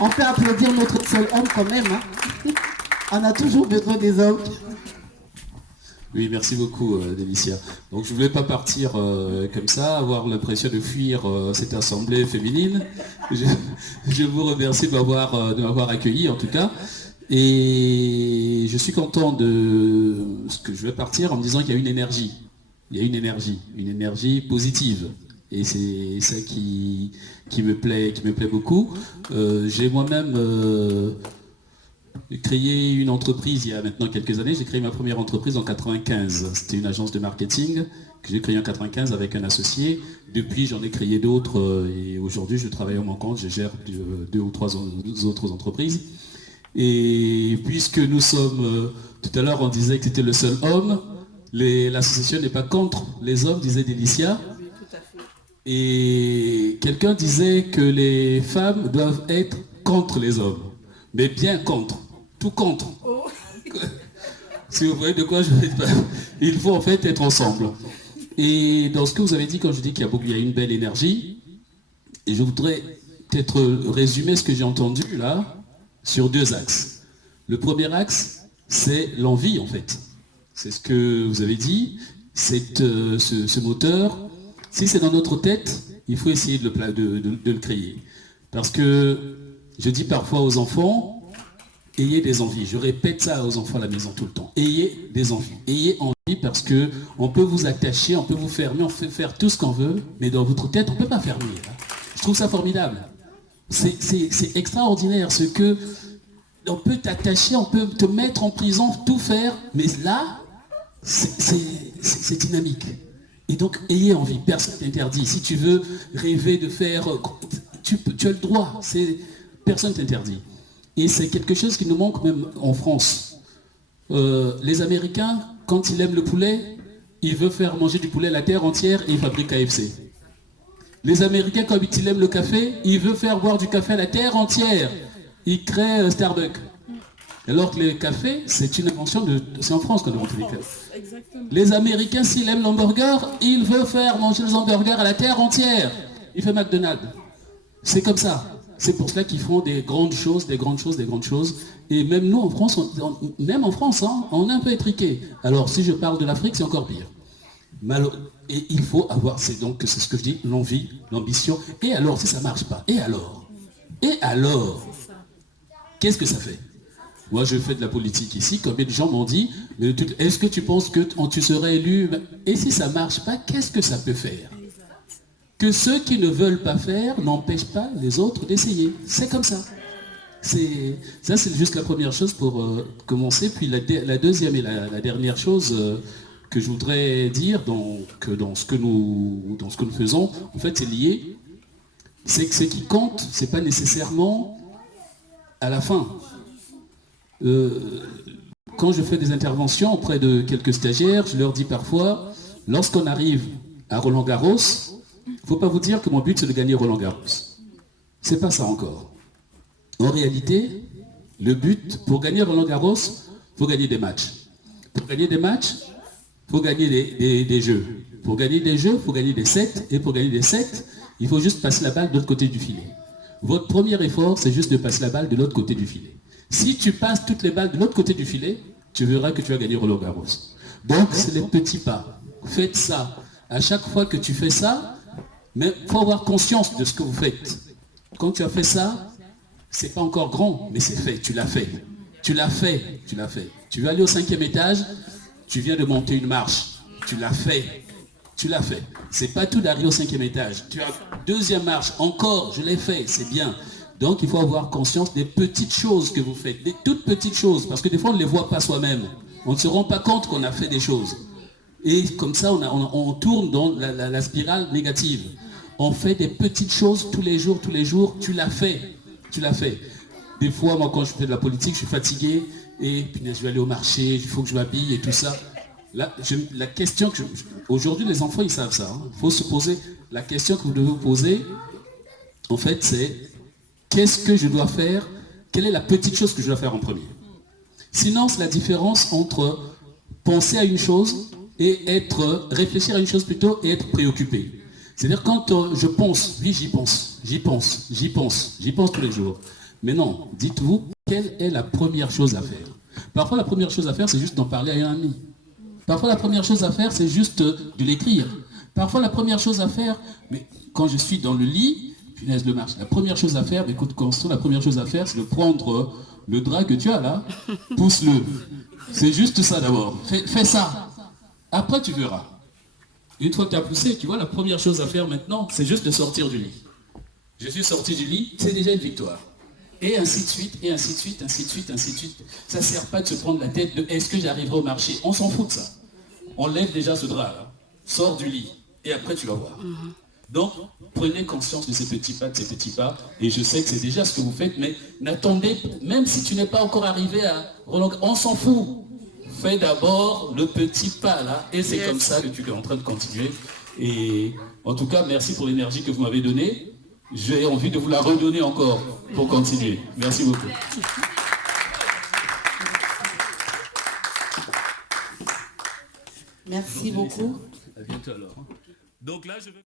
On peut applaudir notre seul homme quand même. Hein. On a toujours besoin des hommes. Oui, merci beaucoup, Délicia. Donc, je ne voulais pas partir comme ça, avoir l'impression de fuir cette assemblée féminine. Je vous remercie de m'avoir accueilli, en tout cas. Et je suis content de ce que je vais partir en me disant qu'il y a une énergie. Il y a une énergie positive. Et c'est ça qui me plaît beaucoup. J'ai moi-même créé une entreprise il y a maintenant quelques années. J'ai créé ma première entreprise en 95. C'était une agence de marketing que j'ai créée en 95 avec un associé. Depuis, j'en ai créé d'autres et aujourd'hui, je travaille à mon compte. Je gère 2 ou 3 autres entreprises. Et puisque nous sommes, tout à l'heure, on disait que c'était le seul homme, l'association n'est pas contre les hommes, disait Délicia. Et quelqu'un disait que les femmes doivent être contre les hommes, mais bien contre, tout contre. Oh. Si vous voyez de quoi je vais parler, il faut en fait être ensemble. Et dans ce que vous avez dit, quand je dis qu'il y a une belle énergie, et je voudrais peut-être résumer ce que j'ai entendu là, sur 2 axes. Le premier axe, c'est l'envie en fait. C'est ce que vous avez dit, c'est ce moteur. Si c'est dans notre tête, il faut essayer de le créer. Parce que je dis parfois aux enfants, ayez des envies. Je répète ça aux enfants à la maison tout le temps. Ayez des envies. Ayez envie parce qu'on peut vous attacher, on peut vous fermer, on peut faire tout ce qu'on veut, mais dans votre tête, on ne peut pas fermer. Je trouve ça formidable. C'est extraordinaire ce que on peut t'attacher, on peut te mettre en prison, tout faire, mais là, c'est dynamique. Et donc, ayez envie, personne ne t'interdit. Si tu veux rêver de faire, tu as le droit, personne ne t'interdit. Et c'est quelque chose qui nous manque même en France. Les Américains, quand ils aiment le poulet, ils veulent faire manger du poulet à la terre entière et ils fabriquent KFC. Les Américains, quand ils aiment le café, ils veulent faire boire du café à la terre entière. Ils créent Starbucks. Alors que le café, c'est une invention c'est en France qu'on a inventé les cafés. Les Américains, s'ils aiment l'hamburger, ils veulent faire manger les hamburgers à la terre entière. Ils font McDonald's. C'est comme ça. C'est pour cela qu'ils font des grandes choses. Et même nous, en France, on est un peu étriqués. Alors, si je parle de l'Afrique, c'est encore pire. Et il faut avoir, c'est ce que je dis, l'envie, l'ambition. Et alors, si ça ne marche pas? Et alors qu'est-ce que ça fait? Moi, je fais de la politique ici. Combien de gens m'ont dit, est-ce que tu penses que tu serais élu? Et si ça ne marche pas, qu'est-ce que ça peut faire? Que ceux qui ne veulent pas faire n'empêchent pas les autres d'essayer. C'est comme ça. Ça, c'est juste la première chose pour commencer. Puis la deuxième et la dernière chose que je voudrais dire dans ce que nous faisons, en fait, c'est lié. C'est que ce qui compte, c'est pas nécessairement à la fin. Quand je fais des interventions auprès de quelques stagiaires, je leur dis parfois, lorsqu'on arrive à Roland-Garros, il ne faut pas vous dire que mon but c'est de gagner Roland-Garros. C'est pas ça encore. En réalité, le but, pour gagner Roland-Garros, il faut gagner des matchs. Pour gagner des matchs, il faut gagner des jeux. Pour gagner des jeux, il faut gagner des sets. Et pour gagner des sets, il faut juste passer la balle de l'autre côté du filet. Votre premier effort, c'est juste de passer la balle de l'autre côté du filet. Si tu passes toutes les balles de l'autre côté du filet, tu verras que tu vas gagner Roland-Garros. Donc, c'est les petits pas. Faites ça. À chaque fois que tu fais ça, mais il faut avoir conscience de ce que vous faites. Quand tu as fait ça, c'est pas encore grand, mais c'est fait. Tu l'as fait. Tu l'as fait. Tu veux aller au 5e étage, tu viens de monter une marche. Tu l'as fait. C'est pas tout d'arriver au 5e étage. Tu as 2e marche, encore, je l'ai fait, c'est bien. Donc il faut avoir conscience des petites choses que vous faites, des toutes petites choses, parce que des fois on ne les voit pas soi-même. On ne se rend pas compte qu'on a fait des choses. Et comme ça, on tourne dans la spirale négative. On fait des petites choses tous les jours, tu l'as fait. Des fois, moi quand je fais de la politique, je suis fatigué, et puis je vais aller au marché, il faut que je m'habille et tout ça. Là, la question que aujourd'hui les enfants ils savent ça. Il faut se poser la question que vous devez vous poser. En fait, c'est qu'est-ce que je dois faire? Quelle est la petite chose que je dois faire en premier? Sinon, c'est la différence entre penser à une chose et réfléchir à une chose plutôt et être préoccupé. C'est-à-dire quand je pense, oui j'y pense tous les jours. Mais non, dites-vous, quelle est la première chose à faire? Parfois, la première chose à faire, c'est juste d'en parler à un ami. Parfois, la première chose à faire, c'est juste de l'écrire. Parfois, la première chose à faire, mais quand je suis dans le lit, punaise le marche, la première chose à faire, écoute Constant, la première chose à faire, c'est de prendre le drap que tu as là, pousse-le. C'est juste ça d'abord. Fais ça. Après, tu verras. Une fois que tu as poussé, tu vois, la première chose à faire maintenant, c'est juste de sortir du lit. Je suis sorti du lit, c'est déjà une victoire. Et ainsi de suite, et ainsi de suite, ainsi de suite, ainsi de suite. Ça ne sert pas de se prendre la tête de est-ce que j'arriverai au marché? On s'en fout de ça. On lève déjà ce drap là, sors du lit, et après tu vas voir. Donc, prenez conscience de ces petits pas, et je sais que c'est déjà ce que vous faites, mais n'attendez, même si tu n'es pas encore arrivé à... On s'en fout. Fais d'abord le petit pas là, et c'est comme ça que tu es en train de continuer. Et en tout cas, merci pour l'énergie que vous m'avez donnée. J'ai envie de vous la redonner encore pour continuer. Merci beaucoup. Merci beaucoup. À bientôt alors. Donc là, je vais...